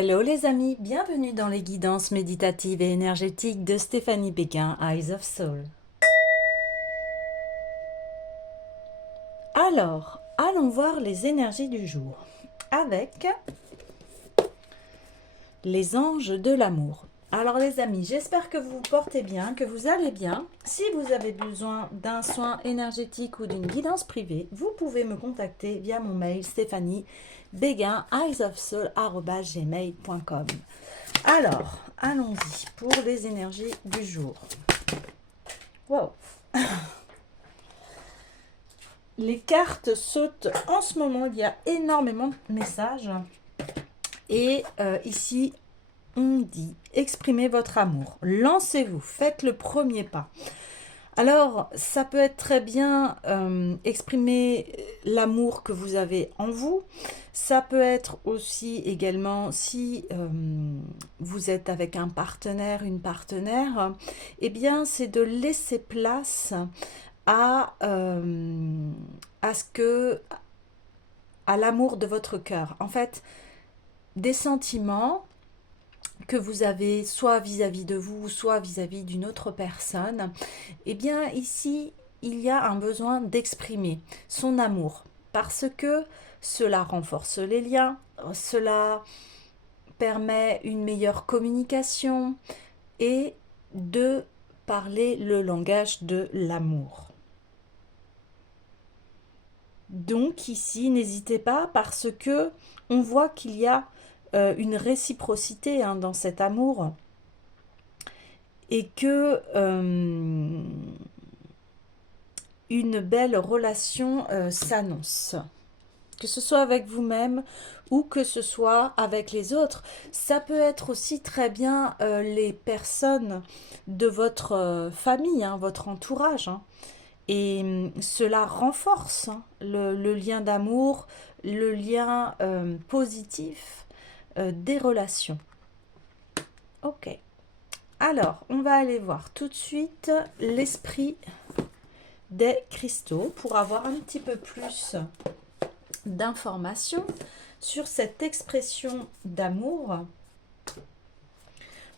Hello les amis, bienvenue dans les guidances méditatives et énergétiques de Stéphanie Péquin, Eyes of Soul. Alors, allons voir les énergies du jour avec les anges de l'amour. Alors les amis, j'espère que vous vous portez bien, que vous allez bien. Si vous avez besoin d'un soin énergétique ou d'une guidance privée, vous pouvez me contacter via mon mail stéphanie.eyesofsoul@gmail.com. Alors, allons-y pour les énergies du jour. Wow. Les cartes sautent en ce moment, il y a énormément de messages. Et ici, on dit exprimez votre amour, lancez-vous, faites le premier pas. Alors, ça peut être très bien exprimer l'amour que vous avez en vous. Ça peut être aussi également si vous êtes avec un partenaire, une partenaire, eh bien, c'est de laisser place à l'amour de votre cœur. En fait, des sentiments que vous avez soit vis-à-vis de vous, soit vis-à-vis d'une autre personne, eh bien ici, il y a un besoin d'exprimer son amour parce que cela renforce les liens, cela permet une meilleure communication et de parler le langage de l'amour. Donc ici, n'hésitez pas parce que on voit qu'il y a une réciprocité dans cet amour et que une belle relation s'annonce. Que ce soit avec vous-même ou que ce soit avec les autres. Ça peut être aussi très bien les personnes de votre famille, votre entourage. Et cela renforce le lien d'amour, le lien positif des relations. Ok. Alors, on va aller voir tout de suite l'esprit des cristaux pour avoir un petit peu plus d'informations sur cette expression d'amour.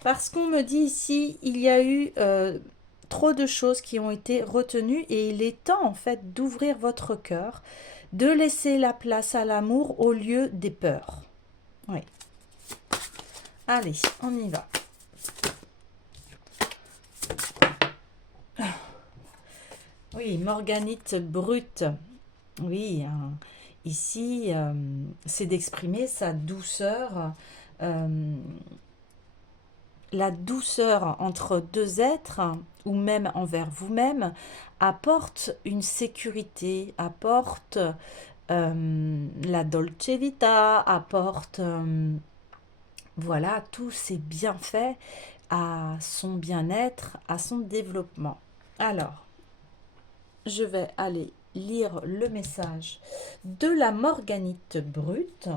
Parce qu'on me dit ici, il y a eu trop de choses qui ont été retenues et il est temps en fait d'ouvrir votre cœur, de laisser la place à l'amour au lieu des peurs. Oui. Allez, on y va. Oui, morganite brute. Oui, ici, c'est d'exprimer sa douceur, la douceur entre deux êtres, ou même envers vous-même, apporte une sécurité, apporte la dolce vita, apporte voilà, tous ces bienfaits à son bien-être, à son développement. Alors, je vais aller lire le message de la morganite brute.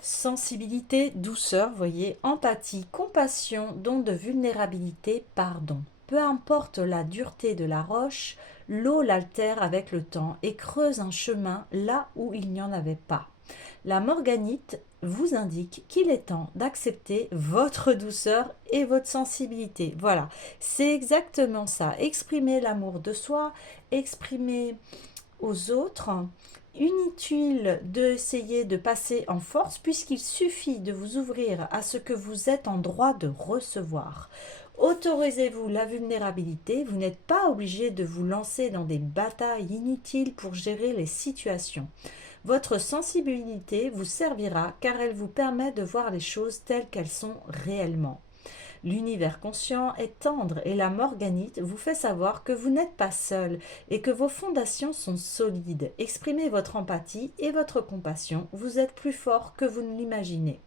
Sensibilité, douceur, voyez, empathie, compassion, don de vulnérabilité, pardon. Peu importe la dureté de la roche, l'eau l'altère avec le temps et creuse un chemin là où il n'y en avait pas. La morganite vous indique qu'il est temps d'accepter votre douceur et votre sensibilité. Voilà, c'est exactement ça. Exprimer l'amour de soi, exprimer aux autres. Inutile d'essayer de passer en force puisqu'il suffit de vous ouvrir à ce que vous êtes en droit de recevoir. Autorisez-vous la vulnérabilité, vous n'êtes pas obligé de vous lancer dans des batailles inutiles pour gérer les situations. Votre sensibilité vous servira car elle vous permet de voir les choses telles qu'elles sont réellement. L'univers conscient est tendre et la morganite vous fait savoir que vous n'êtes pas seul et que vos fondations sont solides. Exprimez votre empathie et votre compassion, vous êtes plus fort que vous ne l'imaginez.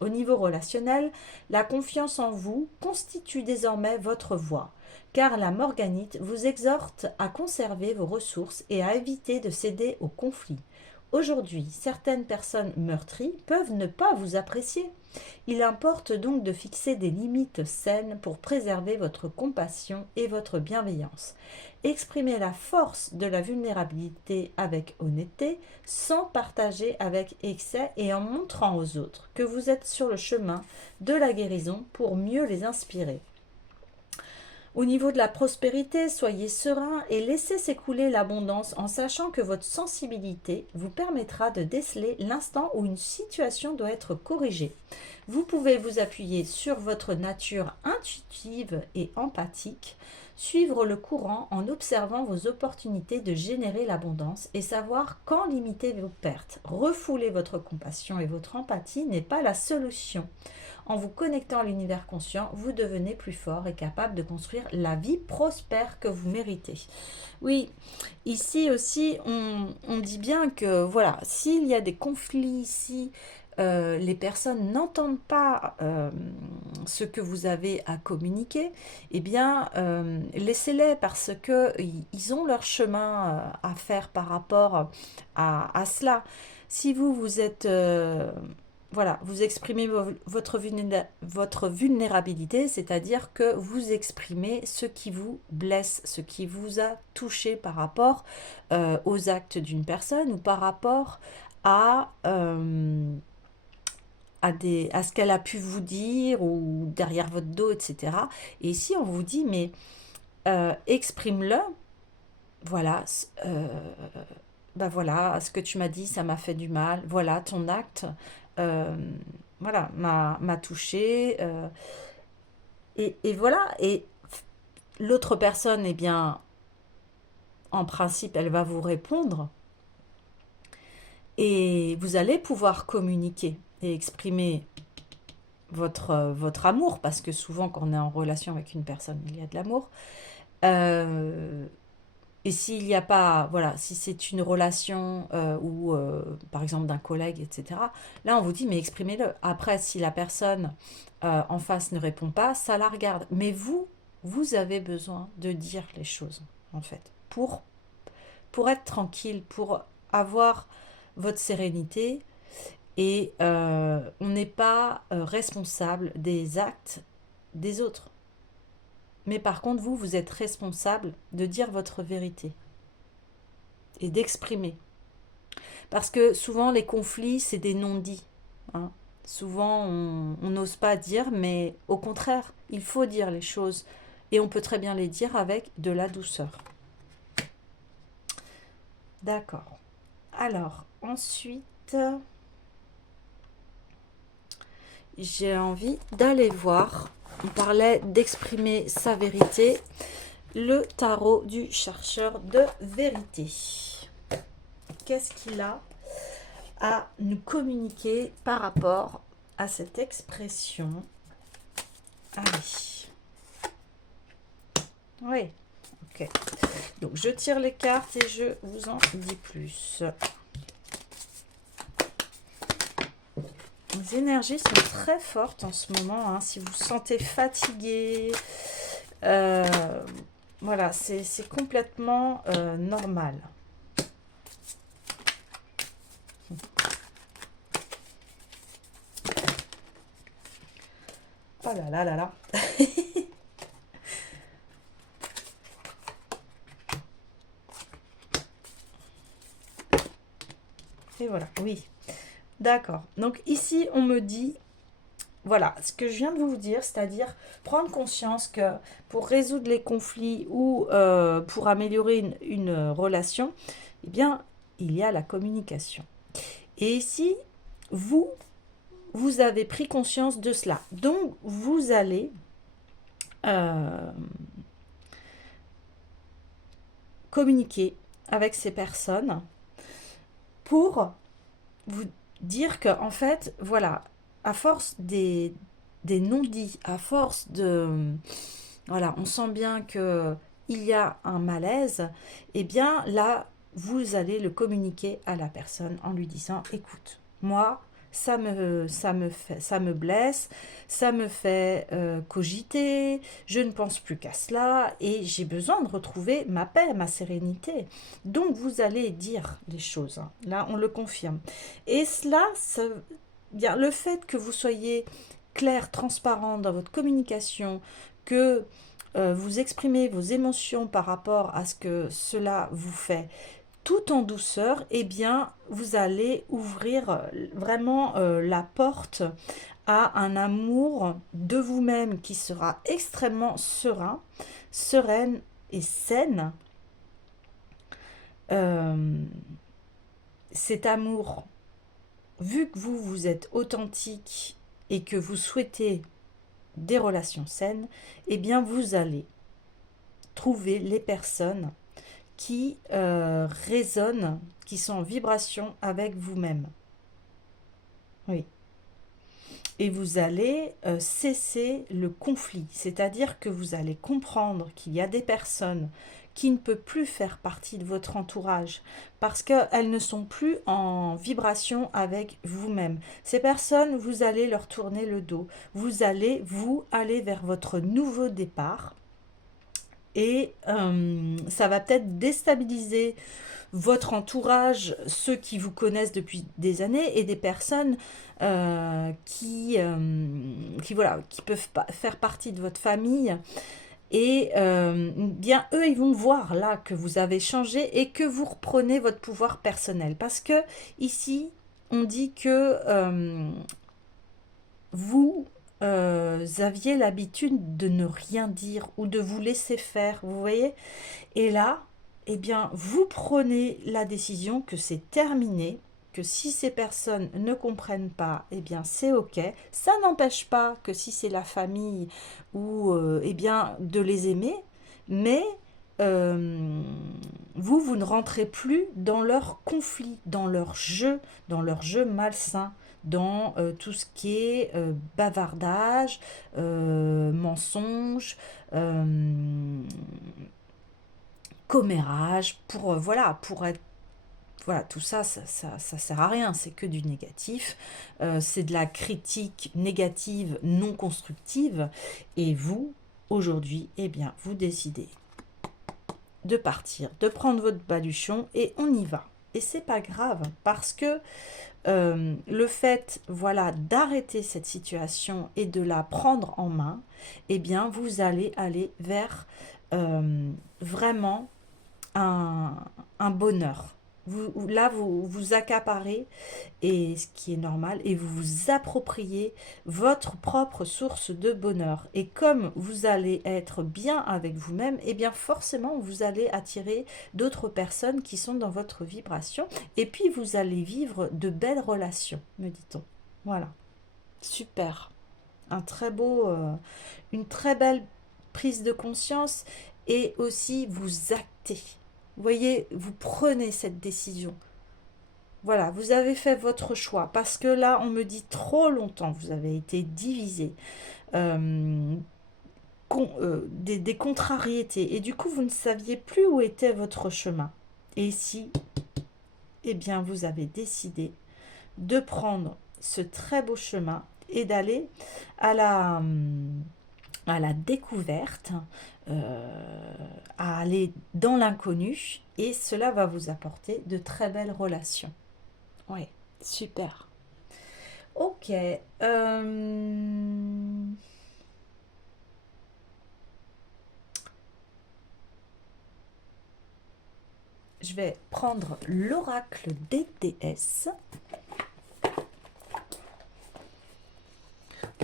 Au niveau relationnel, la confiance en vous constitue désormais votre voie, car la morganite vous exhorte à conserver vos ressources et à éviter de céder aux conflits. Aujourd'hui, certaines personnes meurtries peuvent ne pas vous apprécier. Il importe donc de fixer des limites saines pour préserver votre compassion et votre bienveillance. Exprimez la force de la vulnérabilité avec honnêteté, sans partager avec excès et en montrant aux autres que vous êtes sur le chemin de la guérison pour mieux les inspirer. Au niveau de la prospérité, soyez serein et laissez s'écouler l'abondance en sachant que votre sensibilité vous permettra de déceler l'instant où une situation doit être corrigée. Vous pouvez vous appuyer sur votre nature intuitive et empathique, suivre le courant en observant vos opportunités de générer l'abondance et savoir quand limiter vos pertes. Refouler votre compassion et votre empathie n'est pas la solution. En vous connectant à l'univers conscient, vous devenez plus fort et capable de construire la vie prospère que vous méritez. Oui, ici aussi, on dit bien que, voilà, s'il y a des conflits ici, les personnes n'entendent pas ce que vous avez à communiquer, eh bien, laissez-les parce qu'ils ont leur chemin à faire par rapport à cela. Si vous êtes... voilà, vous exprimez votre vulnérabilité, c'est-à-dire que vous exprimez ce qui vous blesse, ce qui vous a touché par rapport aux actes d'une personne ou par rapport à ce qu'elle a pu vous dire ou derrière votre dos, etc. Et ici, on vous dit, mais exprime-le, voilà, voilà, ce que tu m'as dit, ça m'a fait du mal, voilà, ton acte, voilà, m'a touché, et voilà, et l'autre personne, eh bien, en principe, elle va vous répondre, et vous allez pouvoir communiquer et exprimer votre amour, parce que souvent, quand on est en relation avec une personne, il y a de l'amour, et s'il n'y a pas, voilà, si c'est une relation ou par exemple d'un collègue, etc., là on vous dit mais exprimez-le. Après, si la personne en face ne répond pas, ça la regarde. Mais vous avez besoin de dire les choses, en fait, pour être tranquille, pour avoir votre sérénité. Et on n'est pas responsable des actes des autres. Mais par contre, vous êtes responsable de dire votre vérité et d'exprimer. Parce que souvent, les conflits, c'est des non-dits. Hein. Souvent, on n'ose pas dire, mais au contraire, il faut dire les choses. Et on peut très bien les dire avec de la douceur. D'accord. Alors, ensuite, j'ai envie d'aller voir. On parlait d'exprimer sa vérité. Le tarot du chercheur de vérité. Qu'est-ce qu'il a à nous communiquer par rapport à cette expression? Allez. Oui, ok. Donc, je tire les cartes et je vous en dis plus. Les énergies sont très fortes en ce moment. Hein. Si vous vous sentez fatigué, voilà, c'est complètement normal. Oh là là là là. Et voilà, oui. D'accord. Donc ici, on me dit, voilà, ce que je viens de vous dire, c'est-à-dire prendre conscience que pour résoudre les conflits ou pour améliorer une relation, eh bien, il y a la communication. Et ici, vous avez pris conscience de cela. Donc, vous allez communiquer avec ces personnes pour vous dire que, en fait, voilà, à force des non-dits, à force de... Voilà, on sent bien qu'il y a un malaise, et bien là, vous allez le communiquer à la personne en lui disant, écoute, moi, ça me blesse, ça me fait cogiter, je ne pense plus qu'à cela et j'ai besoin de retrouver ma paix, ma sérénité. Donc vous allez dire les choses, hein. Là on le confirme. Et cela, bien, le fait que vous soyez clair, transparent dans votre communication, que vous exprimez vos émotions par rapport à ce que cela vous fait, tout en douceur, eh bien, vous allez ouvrir vraiment la porte à un amour de vous-même qui sera extrêmement serein, sereine et saine. Euh, Cet amour, vu que vous êtes authentique et que vous souhaitez des relations saines, eh bien, vous allez trouver les personnes qui résonnent, qui sont en vibration avec vous-même. Oui. Et vous allez cesser le conflit, c'est-à-dire que vous allez comprendre qu'il y a des personnes qui ne peuvent plus faire partie de votre entourage parce qu'elles ne sont plus en vibration avec vous-même. Ces personnes, vous allez leur tourner le dos, vous allez aller vers votre nouveau départ et ça va peut-être déstabiliser votre entourage, ceux qui vous connaissent depuis des années et des personnes voilà, qui peuvent faire partie de votre famille. Et bien, eux, ils vont voir là que vous avez changé et que vous reprenez votre pouvoir personnel. Parce que ici, on dit que vous aviez l'habitude de ne rien dire ou de vous laisser faire, vous voyez. Et là, eh bien, vous prenez la décision que c'est terminé, que si ces personnes ne comprennent pas, eh bien, c'est OK. Ça n'empêche pas que si c'est la famille ou, eh bien, de les aimer, mais euh, vous ne rentrez plus dans leur conflit, dans leur jeu malsain, dans tout ce qui est bavardage, mensonge, euh, commérage, pour voilà, pour être voilà, tout ça, ça sert à rien, c'est que du négatif, c'est de la critique négative non constructive, et vous, aujourd'hui, eh bien, vous décidez de partir, de prendre votre baluchon, et on y va. Et c'est pas grave, parce que le fait, voilà, d'arrêter cette situation et de la prendre en main, eh bien, vous allez aller vers vraiment un bonheur. Là, vous accaparez, et ce qui est normal, et vous vous appropriez votre propre source de bonheur. Et comme vous allez être bien avec vous-même, et bien forcément, vous allez attirer d'autres personnes qui sont dans votre vibration. Et puis, vous allez vivre de belles relations, me dit-on. Voilà. Super. Un très beau, une très belle prise de conscience, et aussi vous actez. Vous voyez, vous prenez cette décision. Voilà, vous avez fait votre choix parce que là, on me dit trop longtemps, vous avez été divisé, euh, des contrariétés, et du coup, vous ne saviez plus où était votre chemin. Et ici, eh bien, vous avez décidé de prendre ce très beau chemin et d'aller à à la découverte, à aller dans l'inconnu, et cela va vous apporter de très belles relations. Oui, super. Ok. Je vais prendre l'oracle des déesses.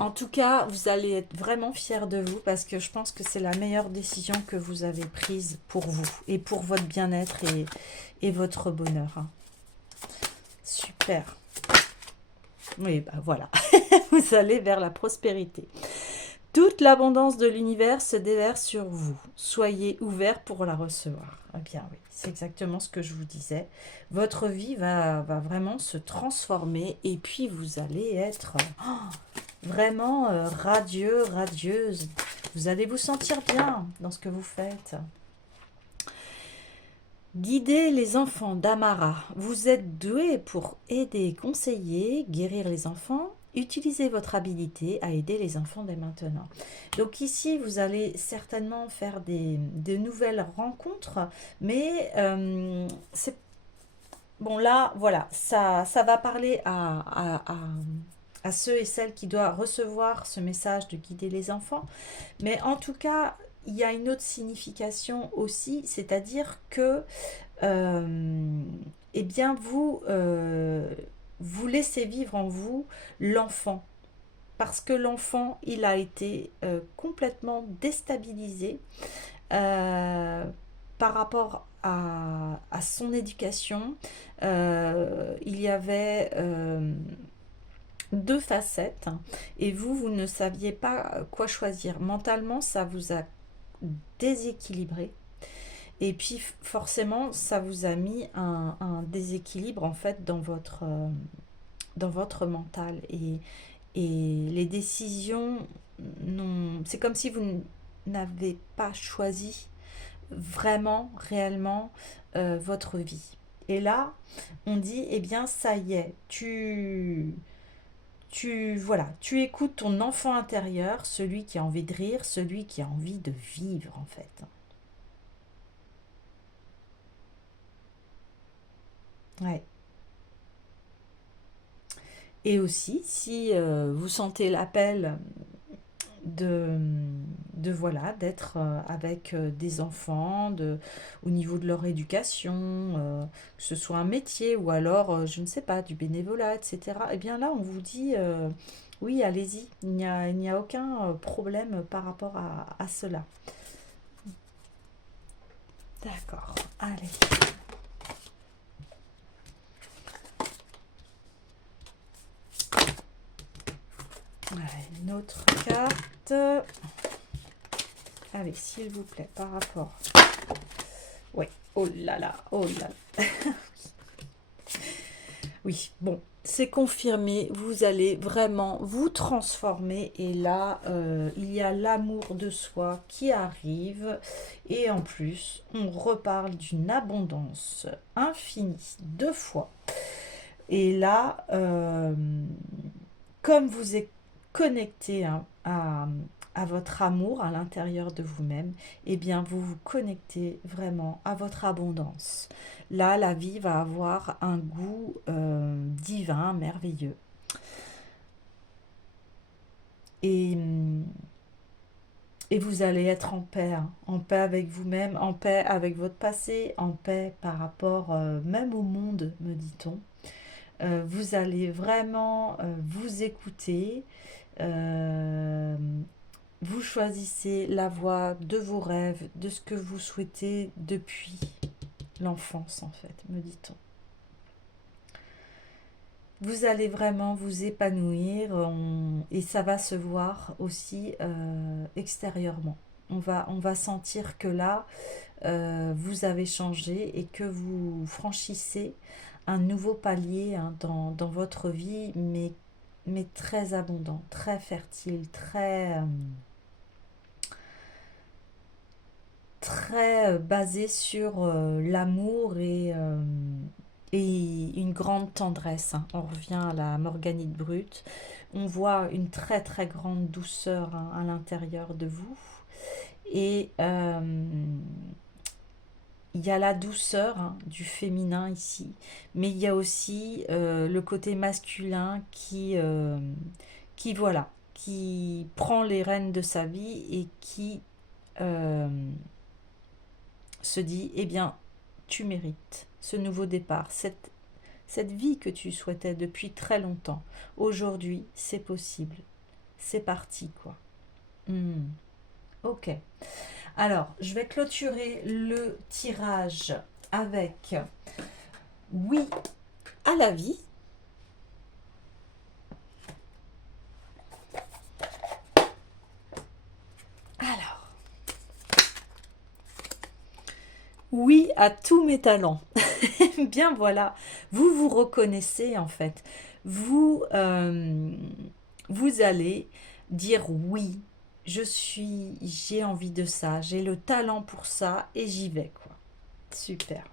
En tout cas, vous allez être vraiment fiers de vous parce que je pense que c'est la meilleure décision que vous avez prise pour vous et pour votre bien-être et votre bonheur. Hein. Super. Oui, bah voilà. Vous allez vers la prospérité. Toute l'abondance de l'univers se déverse sur vous. Soyez ouverts pour la recevoir. Eh bien oui, c'est exactement ce que je vous disais. Votre vie va vraiment se transformer, et puis vous allez être vraiment radieux, radieuse. Vous allez vous sentir bien dans ce que vous faites. Guidez les enfants d'Amara. Vous êtes doué pour aider, conseiller, guérir les enfants. Utilisez votre habilité à aider les enfants dès maintenant. Donc ici, vous allez certainement faire de nouvelles rencontres, mais c'est bon là, voilà, ça va parler à ceux et celles qui doivent recevoir ce message de guider les enfants. Mais en tout cas, il y a une autre signification aussi, c'est-à-dire que eh bien vous laissez vivre en vous l'enfant. Parce que l'enfant, il a été complètement déstabilisé euh, par rapport à son éducation. Il y avait deux facettes et vous ne saviez pas quoi choisir. Mentalement, ça vous a déséquilibré. Et puis forcément, ça vous a mis un déséquilibre en fait dans votre mental. Et les décisions, c'est comme si vous n'avez pas choisi vraiment, réellement votre vie. Et là, on dit, eh bien, ça y est, voilà, tu écoutes ton enfant intérieur, celui qui a envie de rire, celui qui a envie de vivre, en fait. Ouais. Et aussi, si vous sentez l'appel de, voilà, d'être avec des enfants, au niveau de leur éducation, que ce soit un métier ou alors, je ne sais pas, du bénévolat, etc. Eh bien là, on vous dit, oui, allez-y, il n'y a aucun problème par rapport à cela. D'accord, allez. Allez, une autre carte. Allez, s'il vous plaît, par rapport. Oui, oh là là, oh là là. Oui, bon, c'est confirmé, vous allez vraiment vous transformer et là, il y a l'amour de soi qui arrive et en plus, on reparle d'une abondance infinie deux fois. Et là, comme vous êtes connecté hein, à votre amour à l'intérieur de vous-même, eh bien, vous vous connectez vraiment à votre abondance. Là, la vie va avoir un goût divin, merveilleux. Et, et vous allez être en paix avec vous-même, en paix avec votre passé, en paix par rapport même au monde, me dit-on. Vous allez vraiment vous écouter. Euh, Vous choisissez la voie de vos rêves, de ce que vous souhaitez depuis l'enfance, en fait, me dit-on. Vous allez vraiment vous épanouir et ça va se voir aussi extérieurement. On va sentir que là, vous avez changé et que vous franchissez un nouveau palier hein, dans votre vie, mais très abondant, très fertile, très basé sur l'amour et une grande tendresse. Hein. On revient à la morganite brute. On voit une très très grande douceur hein, à l'intérieur de vous. Et il y a la douceur hein, du féminin ici, mais il y a aussi le côté masculin qui voilà, qui prend les rênes de sa vie et qui euh, se dit, eh bien, tu mérites ce nouveau départ, cette vie que tu souhaitais depuis très longtemps. Aujourd'hui, c'est possible. C'est parti, quoi. Hmm, ok. Alors, je vais clôturer le tirage avec oui à la vie. Alors, oui à tous mes talents. Bien voilà, vous vous reconnaissez en fait. Vous, vous allez dire oui, j'ai envie de ça, j'ai le talent pour ça et j'y vais quoi. Super.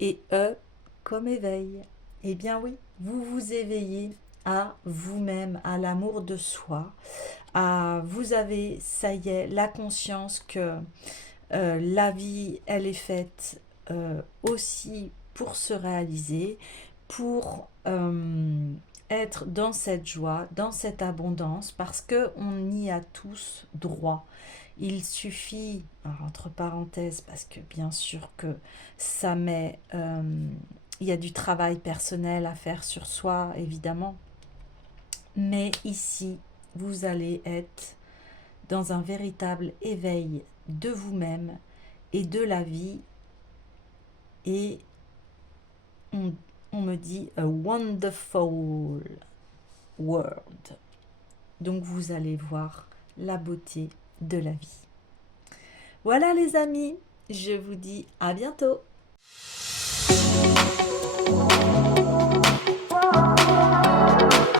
Et comme éveil. Eh bien oui, vous vous éveillez à vous-même, à l'amour de soi. Vous avez, ça y est, la conscience que la vie, elle est faite aussi pour se réaliser, pour être dans cette joie, dans cette abondance, parce qu'on y a tous droit. Il suffit, alors, entre parenthèses, parce que bien sûr que ça met, il y a du travail personnel à faire sur soi, évidemment, mais ici, vous allez être dans un véritable éveil de vous-même et de la vie, et on, on me dit a wonderful world. Donc vous allez voir la beauté de la vie. Voilà les amis, je vous dis à bientôt.